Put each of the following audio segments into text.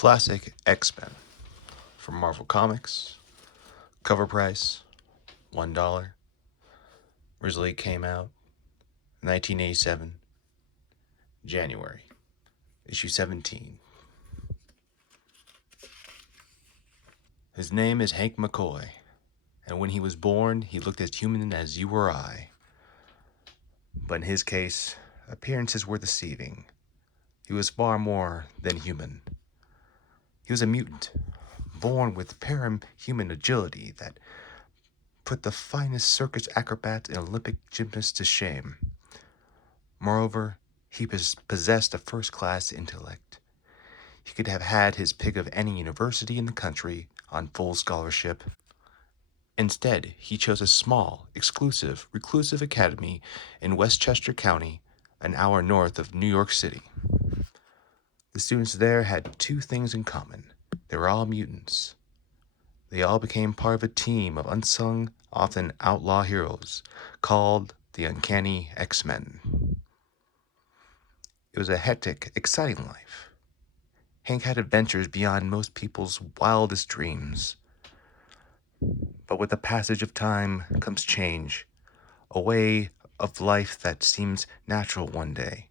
Classic X-Men from Marvel Comics. Cover price $1. Originally came out 1987, January, issue 17. His name is Hank McCoy, and when he was born, he looked as human as you or I. But in his case, appearances were deceiving. He was far more than human. He was a mutant, born with parahuman agility that put the finest circus acrobats and Olympic gymnasts to shame. Moreover, he possessed a first-class intellect. He could have had his pick of any university in the country on full scholarship. Instead, he chose a small, exclusive, reclusive academy in Westchester County, an hour north of New York City. The students there had two things in common. They were all mutants. They all became part of a team of unsung, often outlaw heroes, called the Uncanny X-Men. It was a hectic, exciting life. Hank had adventures beyond most people's wildest dreams. But with the passage of time comes change, a way of life that seems natural one day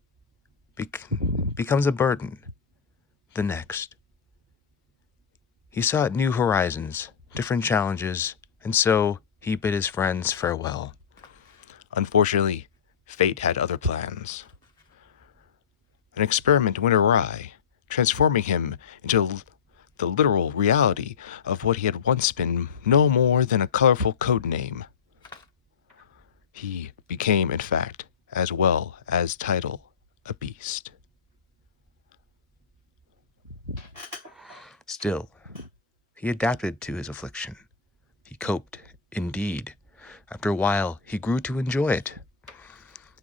becomes a burden the next. He sought new horizons, different challenges, and so he bid his friends farewell. Unfortunately, fate had other plans. An experiment went awry, transforming him into the literal reality of what he had once been no more than a colorful code name. He became, in fact, as well as title, a beast. Still, he adapted to his affliction. He coped, indeed. After a while, he grew to enjoy it.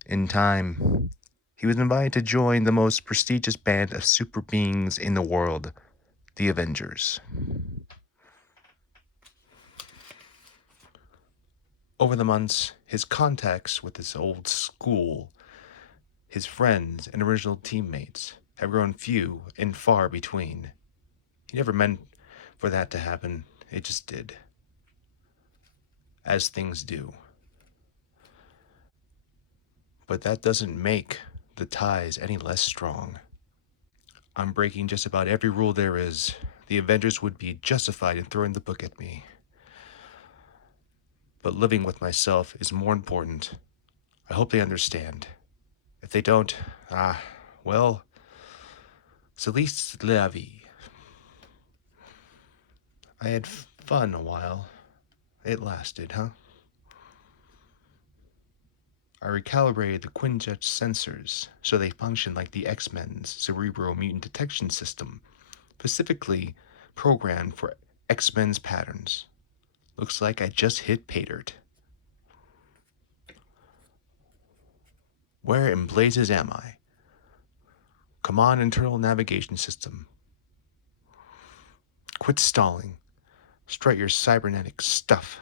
In time, he was invited to join the most prestigious band of super beings in the world, the Avengers. Over the months, his contacts with his old school, his friends and original teammates, have grown few and far between. He never meant for that to happen. It just did. As things do. But that doesn't make the ties any less strong. I'm breaking just about every rule there is. The Avengers would be justified in throwing the book at me. But living with myself is more important. I hope they understand. If they don't, well, c'est la vie. I had fun a while. It lasted, huh? I recalibrated the Quinjet sensors so they function like the X-Men's cerebral mutant detection system, specifically programmed for X-Men's patterns. Looks like I just hit pay dirt. Where in blazes am I? Come on, internal navigation system. Quit stalling. Strut your cybernetic stuff.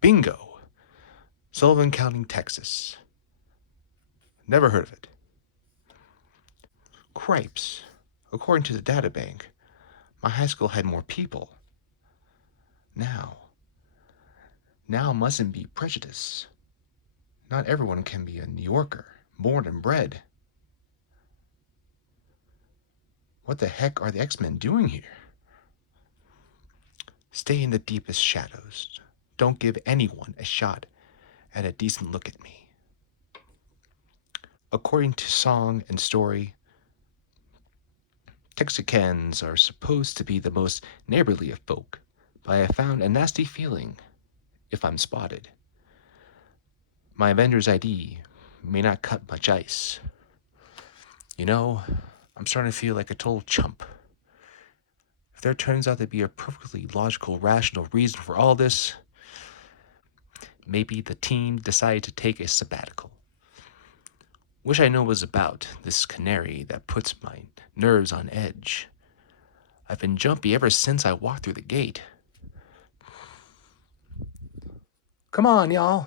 Bingo! Sullivan County, Texas. Never heard of it. Cripes. According to the databank, my high school had more people. Now mustn't be prejudice. Not everyone can be a New Yorker, born and bred. What the heck are the X-Men doing here? Stay in the deepest shadows. Don't give anyone a shot at a decent look at me. According to song and story, Texicans are supposed to be the most neighborly of folk, but I found a nasty feeling if I'm spotted. My Avengers ID may not cut much ice. You know, I'm starting to feel like a total chump. If there turns out to be a perfectly logical, rational reason for all this, maybe the team decided to take a sabbatical. Wish I knew what it was about, this canary that puts my nerves on edge. I've been jumpy ever since I walked through the gate. Come on, y'all.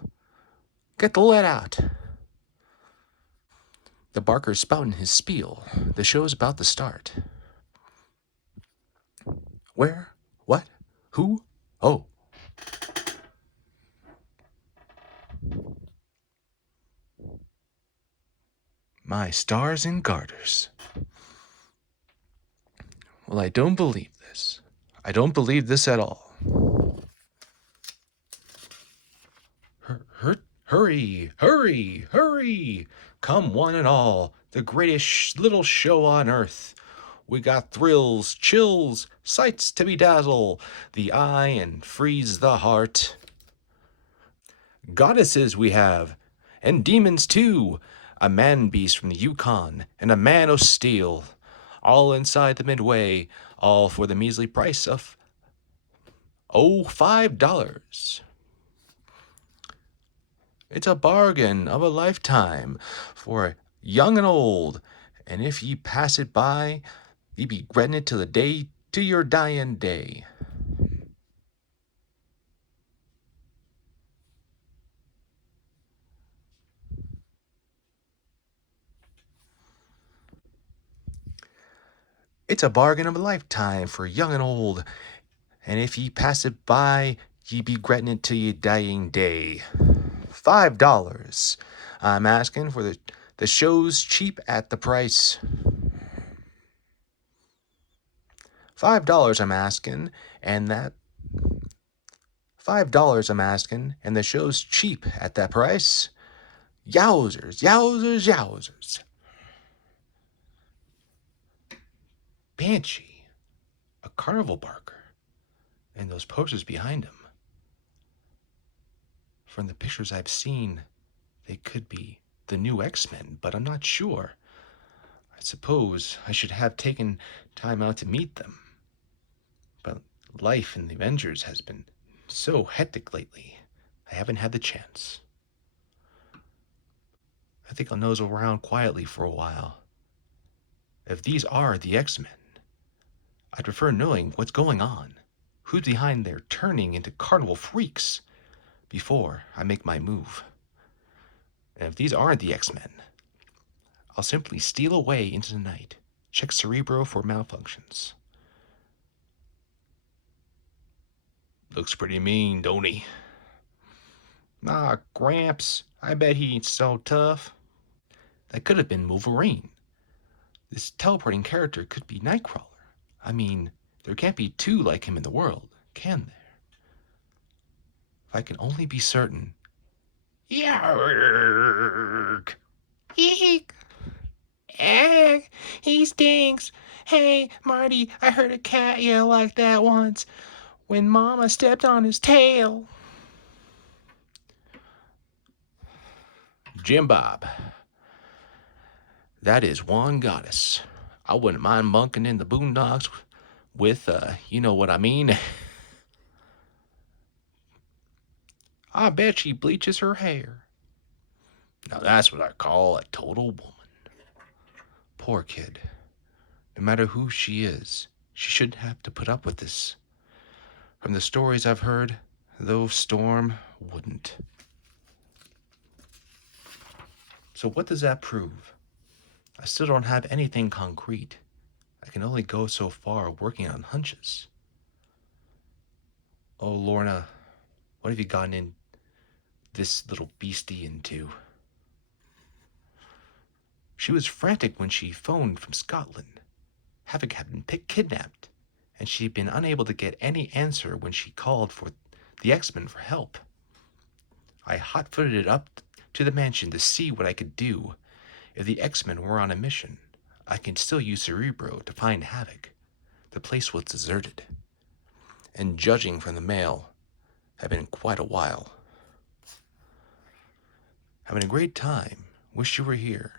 Get the lead out. The barker's spouting his spiel. The show's about to start. Where? What? Who? Oh, my stars and garters. Well, I don't believe this. I don't believe this at all. Hurry, hurry, hurry! Come one and all, the greatest little show on earth. We got thrills, chills, sights to bedazzle the eye and freeze the heart. Goddesses we have, and demons too. A man beast from the Yukon and a man o' steel. All inside the Midway, all for the measly price of $5. It's a bargain of a lifetime for young and old, and if ye pass it by, ye be grettin' it till the day to your dyin' day. It's a bargain of a lifetime for young and old, and if ye pass it by, ye be grettin' it till your dying day. $5. I'm asking for the show's cheap at the price. $5 I'm asking, and that $5 I'm asking, and the show's cheap at that price. Yowzers, yowzers, yowzers. Banshee, a carnival barker, and those posters behind him. From the pictures I've seen, they could be the new X-Men, but I'm not sure. I suppose I should have taken time out to meet them. But life in the Avengers has been so hectic lately, I haven't had the chance. I think I'll nose around quietly for a while. If these are the X-Men, I'd prefer knowing what's going on, who's behind their turning into carnival freaks, before I make my move. And if these aren't the X-Men, I'll simply steal away into the night, check Cerebro for malfunctions. Looks pretty mean, don't he? Ah, Gramps, I bet he ain't so tough. That could have been Wolverine. This teleporting character could be Nightcrawler. I mean, there can't be two like him in the world, can there? If I can only be certain. Yark! Eek! Egg! He stinks! Hey, Marty, I heard a cat yell like that once when Mama stepped on his tail. Jim Bob. That is one goddess. I wouldn't mind bunking in the boondocks with, you know what I mean. I bet she bleaches her hair. Now that's what I call a total woman. Poor kid. No matter who she is, she shouldn't have to put up with this. From the stories I've heard, though Storm wouldn't. So what does that prove? I still don't have anything concrete. I can only go so far working on hunches. Oh, Lorna, what have you gotten in this little beastie into? She was frantic when she phoned from Scotland. Havoc had been kidnapped, and she'd been unable to get any answer when she called for the X-Men for help. I hot-footed it up to the mansion to see what I could do. If the X-Men were on a mission, I can still use Cerebro to find Havoc. The place was deserted, and judging from the mail, had been quite a while. Having a great time. Wish you were here.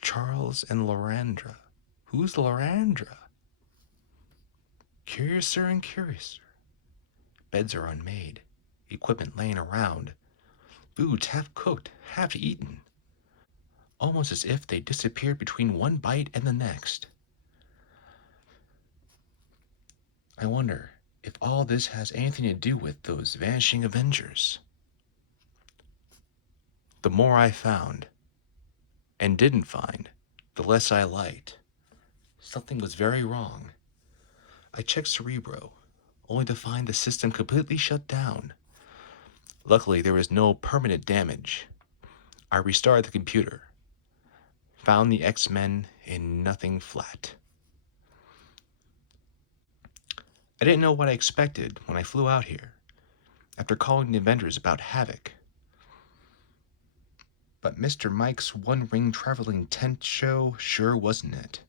Charles and Lorandra. Who's Lorandra? Curiouser and curiouser. Beds are unmade. Equipment laying around. Foods half cooked, half eaten. Almost as if they disappeared between one bite and the next. I wonder if all this has anything to do with those vanishing Avengers. The more I found, and didn't find, the less I liked. Something was very wrong. I checked Cerebro, only to find the system completely shut down. Luckily, there was no permanent damage. I restarted the computer, found the X-Men in nothing flat. I didn't know what I expected when I flew out here, after calling the Avengers about Havoc. But Mr. Mike's one-ring traveling tent show sure wasn't it.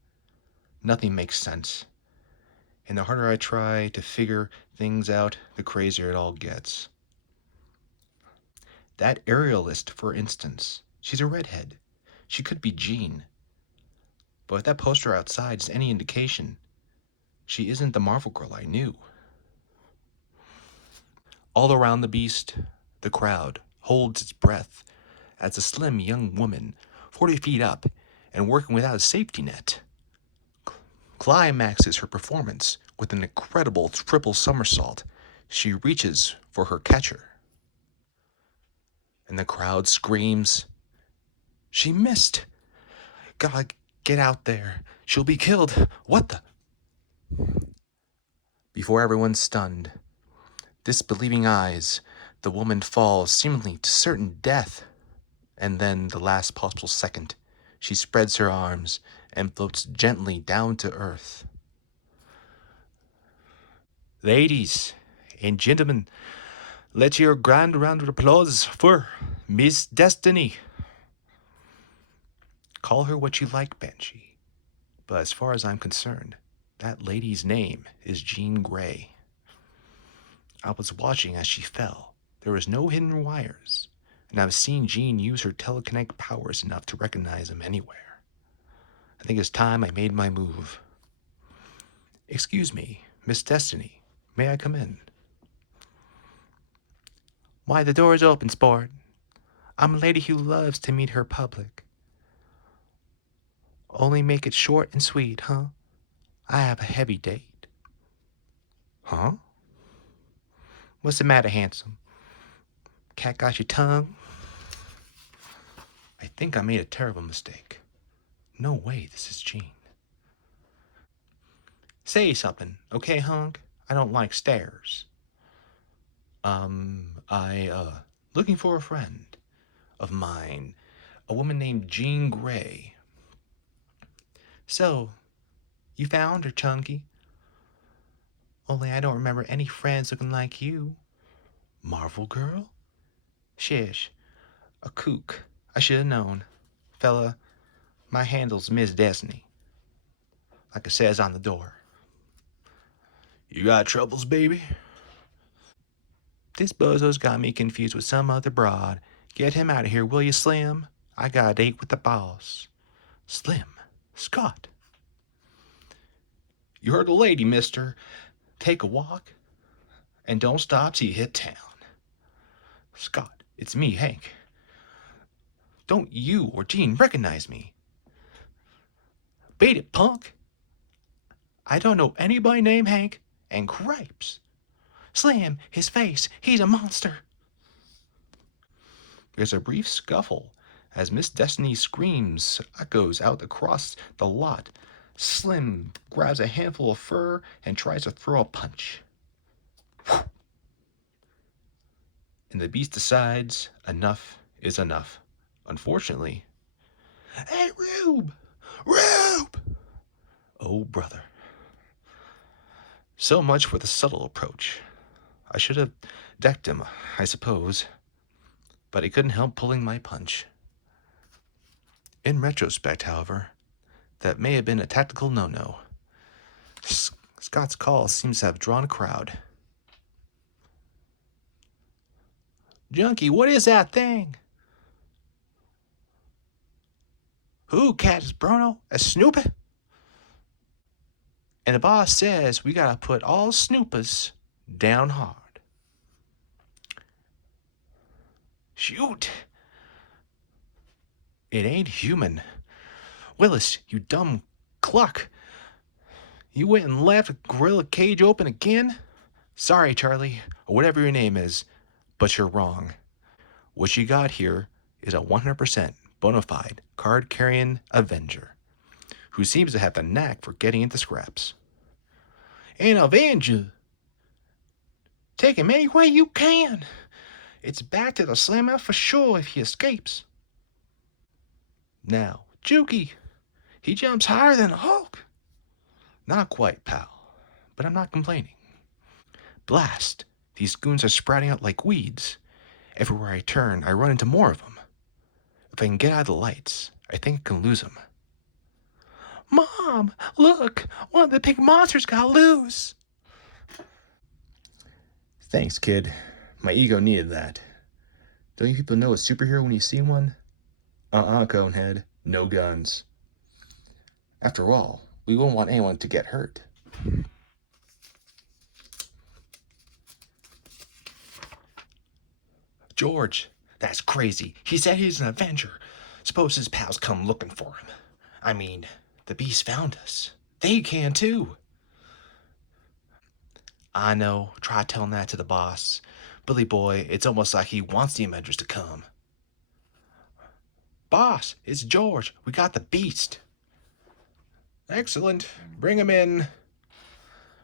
Nothing makes sense. And the harder I try to figure things out, the crazier it all gets. That aerialist, for instance, she's a redhead. She could be Jean. But if that poster outside is any indication, she isn't the Marvel girl I knew. All around the beast, the crowd holds its breath as a slim young woman, 40 feet up and working without a safety net, climaxes her performance with an incredible triple somersault. She reaches for her catcher. And the crowd screams, "She missed! Gotta get out there. She'll be killed. What the?" Before everyone's stunned, disbelieving eyes, the woman falls seemingly to certain death. And then, the last possible second, she spreads her arms and floats gently down to earth. Ladies and gentlemen, let your grand round of applause for Miss Destiny. Call her what you like, Banshee. But as far as I'm concerned, that lady's name is Jean Grey. I was watching as she fell. There was no hidden wires, and I've seen Jean use her telekinetic powers enough to recognize them anywhere. I think it's time I made my move. Excuse me, Miss Destiny, may I come in? Why, the door's open, sport. I'm a lady who loves to meet her public. Only make it short and sweet, huh? I have a heavy date. Huh? What's the matter, handsome? Cat got your tongue? I think I made a terrible mistake. No way, this is Jean. Say something, okay, hunk? I don't like stares. Looking for a friend of mine, a woman named Jean Grey. So, you found her, Chunky? Only I don't remember any friends looking like you. Marvel girl? Shish, a kook. I should have known. Fella, my handle's Miss Destiny, like it says on the door. You got troubles, baby? This bozo's got me confused with some other broad. Get him out of here, will you, Slim? I got a date with the boss. Slim? Scott? You heard the lady, mister. Take a walk, and don't stop till you hit town. Scott, it's me, Hank. Don't you or Jean recognize me? Beat it, punk. I don't know anybody named Hank, and cripes. Slam, his face, he's a monster. There's a brief scuffle as Miss Destiny screams echoes out across the lot. Slim grabs a handful of fur and tries to throw a punch. And the beast decides enough is enough. Unfortunately. Hey, Rube! Rube! Oh, brother. So much for the subtle approach. I should have decked him, I suppose, but he couldn't help pulling my punch. In retrospect, however, that may have been a tactical no-no. Scott's call seems to have drawn a crowd. Junkie, what is that thing? Who catches Bruno? A Snoopy? And the boss says we gotta put all Snoopers down hard. Shoot! It ain't human. Willis, you dumb cluck. You went and left a gorilla cage open again? Sorry, Charlie, or whatever your name is, but you're wrong. What you got here is a 100% bona fide card-carrying Avenger who seems to have the knack for getting into scraps. and avenge you. Take him any way you can. It's back to the slammer for sure if he escapes. Now, Juki, he jumps higher than a Hulk. Not quite, pal, but I'm not complaining. Blast, these goons are sprouting out like weeds. Everywhere I turn, I run into more of them. If I can get out of the lights, I think I can lose them. Mom, look, one of the big monsters got loose. Thanks, kid. My ego needed that. Don't you people know a superhero when you see one? Conehead. No guns. After all, we won't want anyone to get hurt. George, that's crazy. He said he's an Avenger. Suppose his pals come looking for him. I mean, the Beast found us. They can too. I know. Try telling that to the boss. Billy boy, it's almost like he wants the Avengers to come. Boss, it's George. We got the Beast. Excellent. Bring him in.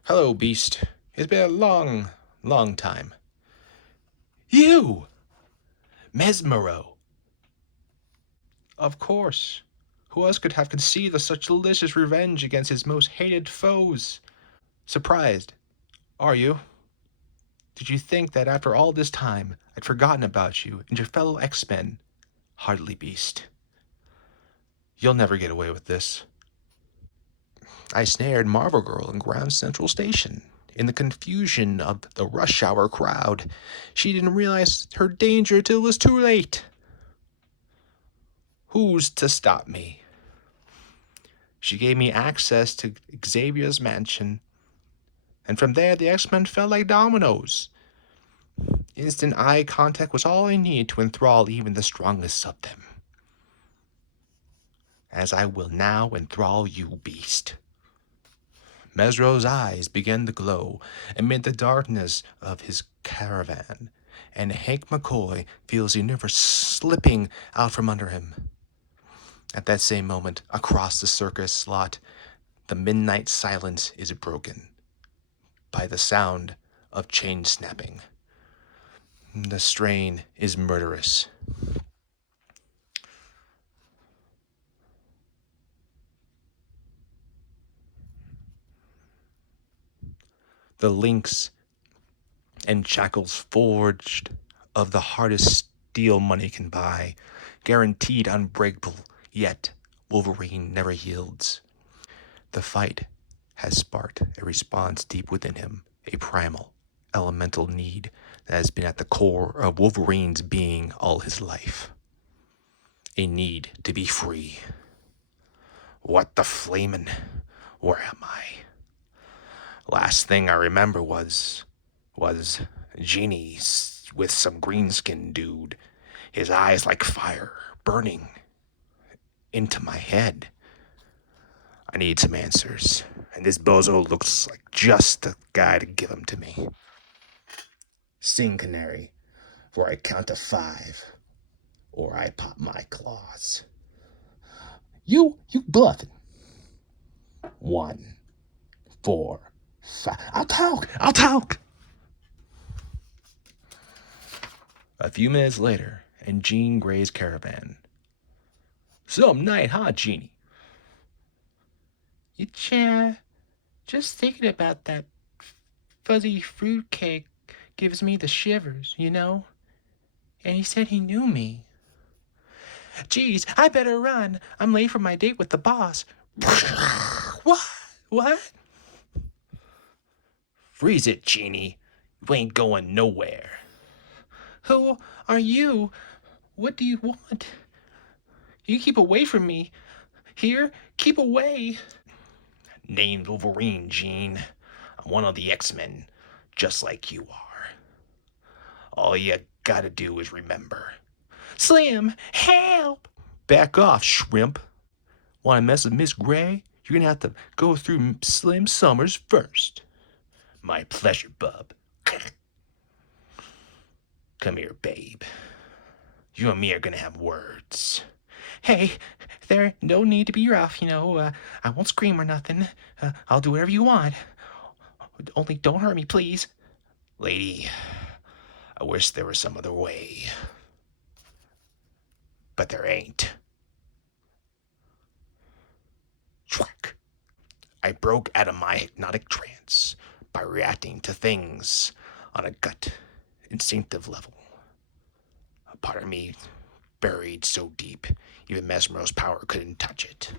Hello, Beast. It's been a long, long time. You! Mesmero. Of course. Who else could have conceived of such delicious revenge against his most hated foes? Surprised, are you? Did you think that after all this time, I'd forgotten about you and your fellow X-Men? Hardly, Beast. You'll never get away with this. I snared Marvel Girl in Ground Central Station. In the confusion of the rush hour crowd, she didn't realize her danger till it was too late. Who's to stop me? She gave me access to Xavier's mansion, and from there the X-Men fell like dominoes. Instant eye contact was all I needed to enthrall even the strongest of them. As I will now enthrall you, Beast. Mesro's eyes began to glow amid the darkness of his caravan, and Hank McCoy feels the universe slipping out from under him. At that same moment, across the circus lot, the midnight silence is broken by the sound of chain snapping. The strain is murderous. The links and shackles forged of the hardest steel money can buy, guaranteed unbreakable, yet Wolverine never yields. The fight has sparked a response deep within him, a primal, elemental need that has been at the core of Wolverine's being all his life. A need to be free. What the flamin'? Where am I? Last thing I remember was Genie with some green-skinned dude, his eyes like fire, burning into my head. I need some answers, and this bozo looks like just the guy to give them to me. Sing, Canary, for I count to 5, or I pop my claws. You bluffing. 1, 4, 5. I'll talk. A few minutes later, in Jean Grey's caravan. Some night, huh, Jeannie? Yeah, just thinking about that fuzzy fruitcake gives me the shivers, you know? And he said he knew me. Geez, I better run. I'm late for my date with the boss. What? Freeze it, Jeannie. You ain't going nowhere. Who are you? What do you want? You keep away from me. Here, keep away. Name's Wolverine, Jean. I'm one of the X-Men, just like you are. All you gotta do is remember. Slim, help! Back off, shrimp. Wanna mess with Miss Grey? You're gonna have to go through Slim Summers first. My pleasure, bub. Come here, babe. You and me are gonna have words. Hey, there no need to be rough, I won't scream or nothing. I'll do whatever you want. Only don't hurt me, please. Lady, I wish there was some other way. But there ain't. Schwack. I broke out of my hypnotic trance by reacting to things on a gut, instinctive level. A part of me buried so deep, even Mesmero's power couldn't touch it.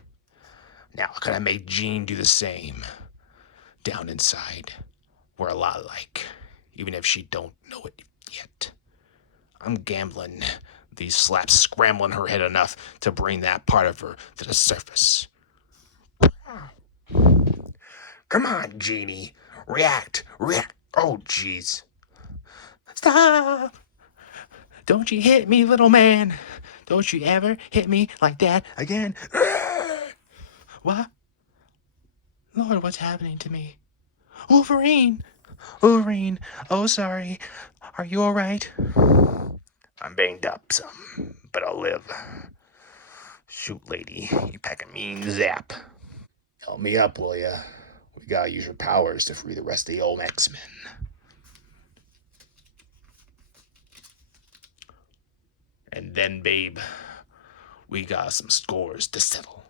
Now, can I make Jean do the same? Down inside, we're a lot alike, even if she don't know it yet. I'm gambling these slaps scrambling her head enough to bring that part of her to the surface. Come on, Jeannie. React. Oh, jeez. Stop! Don't you hit me, little man. Don't you ever hit me like that again. What? Lord, what's happening to me? Wolverine! Wolverine, oh, sorry. Are you alright? I'm banged up some, but I'll live. Shoot, lady, you pack a mean zap. Help me up, will ya? We gotta use your powers to free the rest of the old X-Men. And then, babe, we got some scores to settle.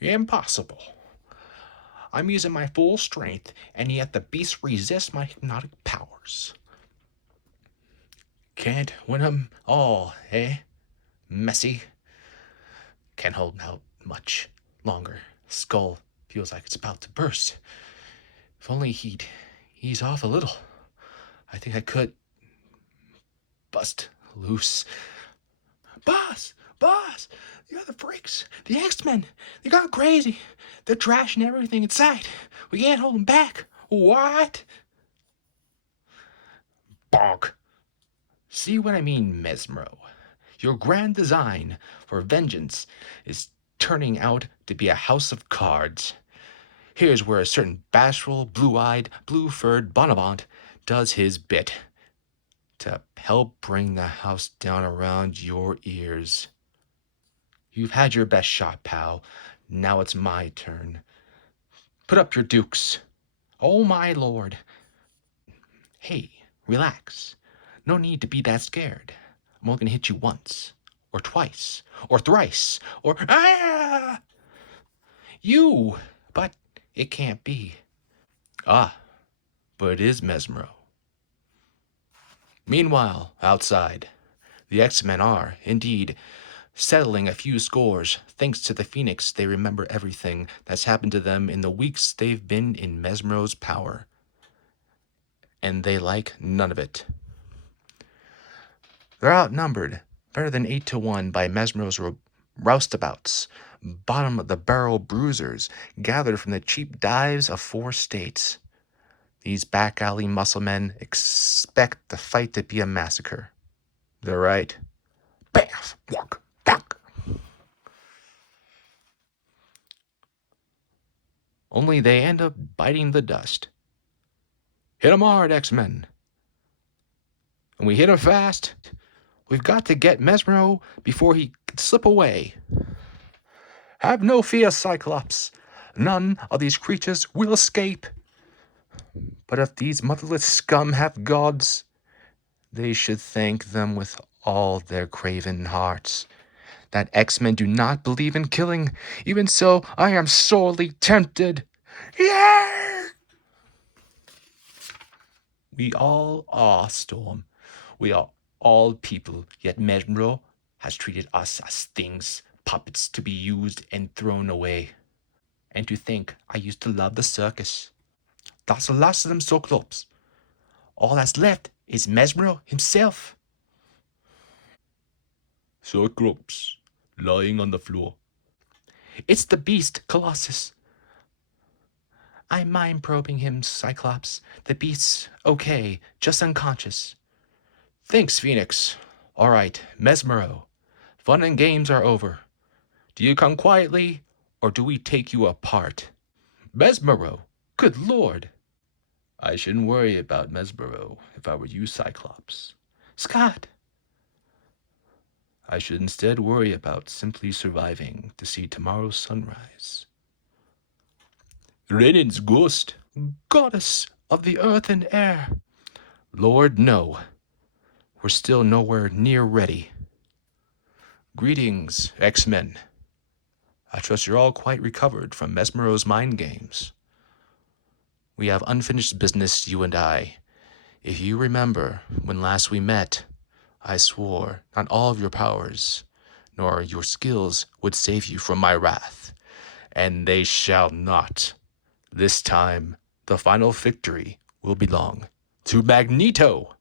Impossible. I'm using my full strength, and yet the beast resists my hypnotic powers. Can't win 'em all, eh? Messy. Can't hold out much longer. Skull feels like it's about to burst. If only he'd ease off a little. I think I could bust loose. Boss! Boss! The other freaks! The X-Men! They got crazy! They're trashing everything in sight! We can't hold them back! What? Bonk! See what I mean, Mesmero? Your grand design for vengeance is turning out to be a house of cards. Here's where a certain bashful, blue-eyed, blue-furred Bonavant does his bit to help bring the house down around your ears. You've had your best shot, pal. Now it's my turn. Put up your dukes. Oh, my lord. Hey, relax. No need to be that scared. I'm only gonna hit you once, or twice, or thrice, or ah! You! But it can't be. Ah, but it is Mesmero. Meanwhile, outside, the X-Men are, indeed, settling a few scores. Thanks to the Phoenix, they remember everything that's happened to them in the weeks they've been in Mesmero's power. And they like none of it. They're outnumbered, better than 8-1 by Mesmero's roustabouts, bottom-of-the-barrel bruisers gathered from the cheap dives of 4 states. These back-alley muscle men expect the fight to be a massacre. They're right. Baff! Walk! Duck! Only they end up biting the dust. Hit 'em hard, X-Men. And we hit 'em fast. We've got to get Mesmero before he can slip away. Have no fear, Cyclops. None of these creatures will escape. But if these motherless scum have gods, they should thank them with all their craven hearts. That X-Men do not believe in killing. Even so, I am sorely tempted. Yeah! We all are, Storm. We are all people, yet Mesmero has treated us as things, puppets to be used and thrown away. And to think I used to love the circus. That's the last of them, Cyclops. All that's left is Mesmero himself. Cyclops, lying on the floor. It's the beast, Colossus. I'm mind probing him, Cyclops. The beast's okay, just unconscious. Thanks, Phoenix. All right, Mesmero. Fun and games are over. Do you come quietly, or do we take you apart? Mesmero? Good lord! I shouldn't worry about Mesmero if I were you, Cyclops. Scott! I should instead worry about simply surviving to see tomorrow's sunrise. Renin's ghost. Goddess of the earth and air. Lord, no. We're still nowhere near ready. Greetings, X-Men. I trust you're all quite recovered from Mesmero's mind games. We have unfinished business, you and I. If you remember, when last we met, I swore not all of your powers, nor your skills would save you from my wrath. And they shall not. This time, the final victory will belong to Magneto.